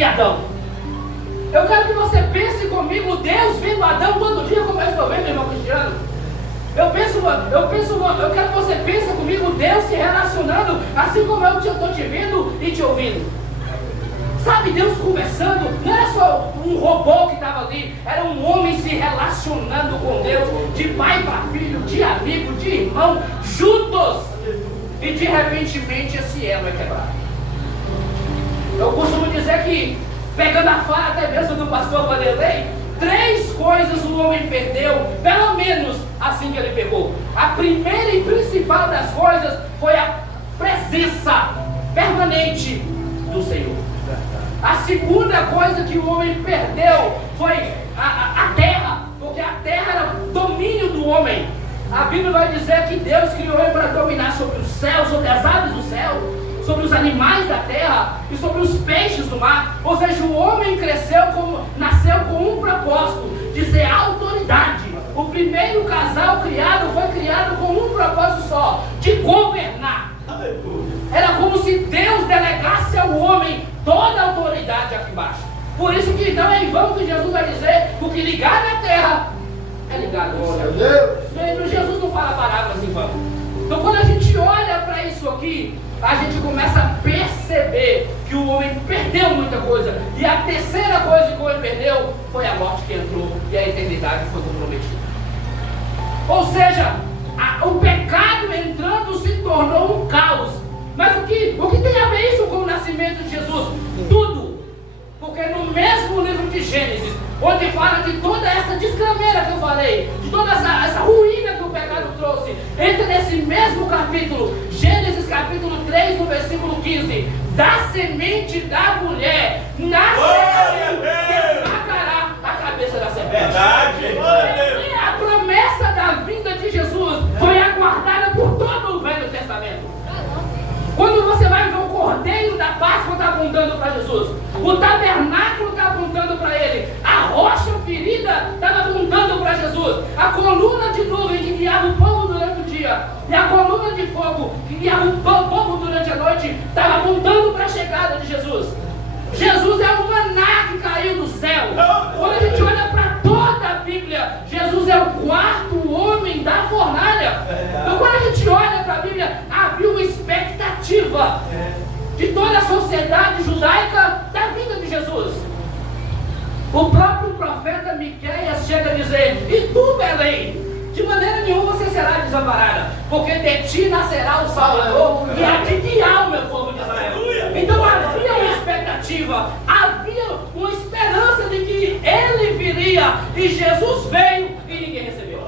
e Adão. Eu quero que você pense comigo, Deus vendo Adão todo dia, como eu estou vendo, irmão Cristiano. Eu quero que você pense comigo, Deus se relacionando, assim como eu estou te vendo e te ouvindo. Sabe, Deus conversando, não era só um robô que estava ali, era um homem se relacionando com Deus, de pai para filho, de amigo, de irmão, juntos. E de repente esse elo é quebrado. Eu costumo dizer que, pegando a fala até mesmo do pastor Vanderlei, 3 coisas o homem perdeu, pelo menos assim que ele pegou. A primeira e principal das coisas foi a presença permanente do Senhor. A segunda coisa que o homem perdeu foi a terra, porque a terra era domínio do homem. A Bíblia vai dizer que Deus criou ele para dominar sobre os céus, sobre as aves do céu, sobre os animais da terra e sobre os peixes do mar. Ou seja, o homem nasceu com um propósito, de ser autoridade. O primeiro casal criado foi criado com um propósito só, de governar. Era como se Deus delegasse ao homem toda a autoridade aqui embaixo. Por isso que então é em vão que Jesus vai dizer: o que ligar na terra é ligado no céu. Jesus não fala palavras em vão. Então quando a gente olha para isso aqui, a gente começa a perceber que o homem perdeu muita coisa. E a terceira coisa que o homem perdeu foi a morte que entrou e a eternidade foi comprometida. Ou seja, o pecado entrando se tornou um caos. Mas o que tem a ver isso com o nascimento de Jesus? Tudo. Porque no mesmo livro de Gênesis, onde fala de toda essa desgrameira que eu falei, de toda essa ruína que o pecado trouxe, entra nesse mesmo capítulo, Gênesis capítulo 3, no versículo 15: da semente da mulher nascerá e esmagará a cabeça da serpente. Verdade. A promessa da vinda de Jesus foi aguardada por todo o Velho Testamento. Quando você vai ver o Cordeiro da Páscoa está apontando para Jesus, o tabernáculo está apontando para ele, a rocha ferida estava apontando para Jesus, a coluna de nuvem que guiava o povo durante o dia e a coluna de fogo que guiava o povo durante a noite estava apontando para a chegada de Jesus. Jesus é o maná que caiu do céu. Quando a gente olha para toda a Bíblia, Jesus é o quarto homem da fornalha. Então quando a gente olha para a Bíblia, havia uma expectativa de toda a sociedade judaica da vinda de Jesus. O próprio profeta Miqueias chega a dizer: e tu, Belém, de maneira nenhuma você será desamparada, porque de ti nascerá o Salvador e há de guiar o meu povo de Israel. Então havia uma expectativa, havia uma esperança de que ele viria, e Jesus veio e ninguém recebeu.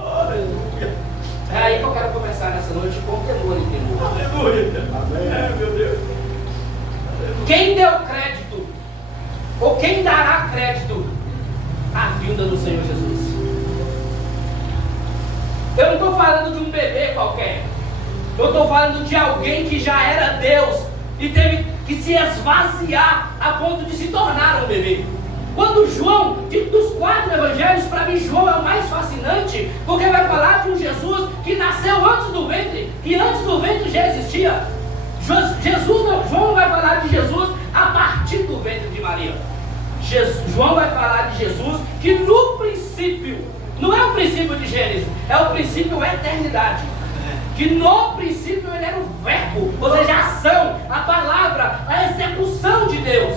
É aí que eu quero começar nessa noite, com temor e temor. Aleluia. Amém, meu Deus. Quem deu crédito, ou quem dará crédito à vinda do Senhor Jesus? Eu não estou falando de um bebê qualquer. Eu estou falando de alguém que já era Deus e teve que se esvaziar a ponto de se tornar um bebê. Quando João, dos 4 evangelhos, para mim João é o mais fascinante, porque vai falar de um Jesus que nasceu antes do ventre, e antes do ventre já existia. João vai falar de Jesus a partir do ventre de Maria. João vai falar de Jesus que no princípio, não é o princípio de Gênesis, é o princípio da eternidade. Que no princípio ele era o verbo, ou seja, a ação, a palavra, a execução de Deus.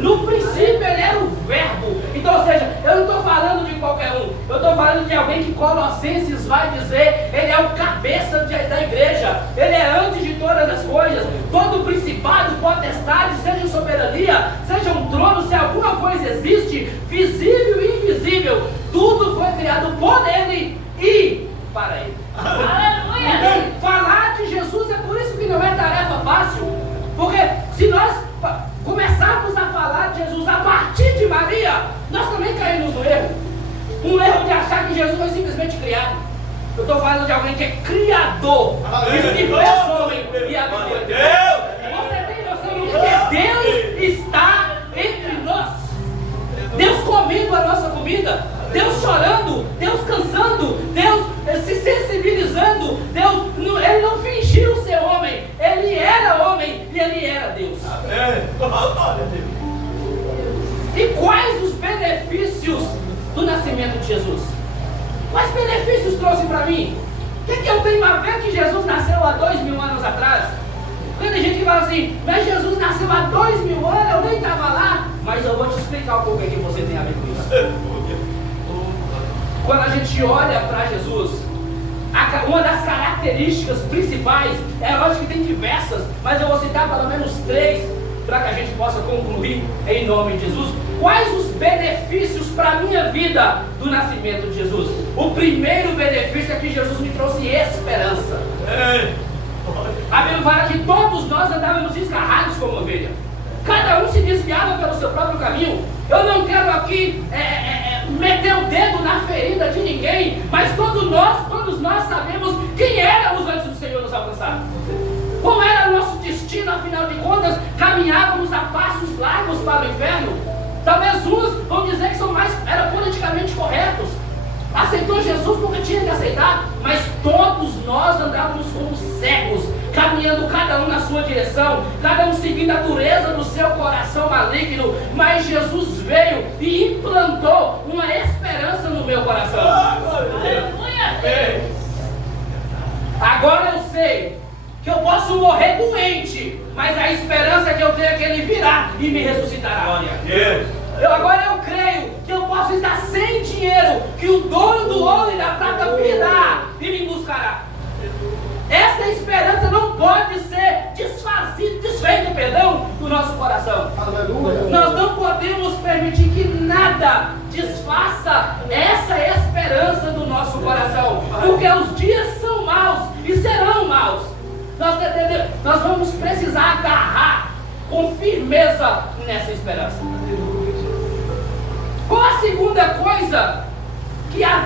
No princípio ele era o verbo. Então, ou seja, eu não estou falando de qualquer um, eu estou falando de alguém que Colossenses vai dizer: ele é o cabeça da igreja, ele é antes de todas as coisas. Todo principado, potestade, seja soberania, seja um trono, se alguma coisa existe, visível e invisível, tudo foi criado por ele e para ele. Então, falar de Jesus é por isso que não é tarefa fácil, porque se nós começarmos a falar de Jesus a partir de Maria, nós também caímos no erro. Um erro de achar que Jesus foi simplesmente criado. Eu estou falando de alguém que é criador, e se fez homem e habitou entre nós. Você tem noção do que Deus está entre nós? Deus comendo a nossa comida, Deus chorando, Deus cansando, Deus se sensibilizando. Deus, ele não fingiu ser homem, ele era homem e ele era Deus. benefícios do nascimento de Jesus? Quais benefícios trouxe para mim? O que eu tenho a ver que Jesus nasceu há 2000 anos atrás? Porque tem gente que fala assim, mas Jesus nasceu há 2000 anos, eu nem estava lá. Mas eu vou te explicar um pouco o que você tem a ver com isso. Quando a gente olha para Jesus, uma das características principais, é lógico que tem diversas, mas eu vou citar pelo menos 3 para que a gente possa concluir em nome de Jesus. Quais os benefícios para a minha vida do nascimento de Jesus? O primeiro benefício é que Jesus me trouxe esperança. A Bíblia fala que todos nós andávamos desgarrados como ovelha. Cada um se desviava pelo seu próprio caminho. Eu não quero aqui meter o dedo na ferida de ninguém, mas todos nós sabemos quem éramos antes do Senhor nos alcançar. Qual era o nosso destino, afinal de contas? Caminhávamos a passos largos para o inferno. Talvez uns vão dizer que eram politicamente corretos. Aceitou Jesus porque tinha que aceitar, mas todos nós andávamos como cegos, caminhando cada um na sua direção, cada um seguindo a dureza do seu coração maligno. Mas Jesus veio e implantou uma esperança no meu coração. Agora eu sei que eu posso morrer doente, mas a esperança que eu tenho é que Ele virá e me ressuscitará. Agora eu creio que eu posso estar sem dinheiro, que o dono do ouro e da prata virá e me buscará. Essa esperança não pode ser desfeita, do nosso coração. Aleluia. Nós não podemos permitir que nada desfaça essa esperança do nosso coração, porque os dias são maus e serão maus. Nós vamos precisar agarrar com firmeza nessa esperança. Qual a segunda coisa que a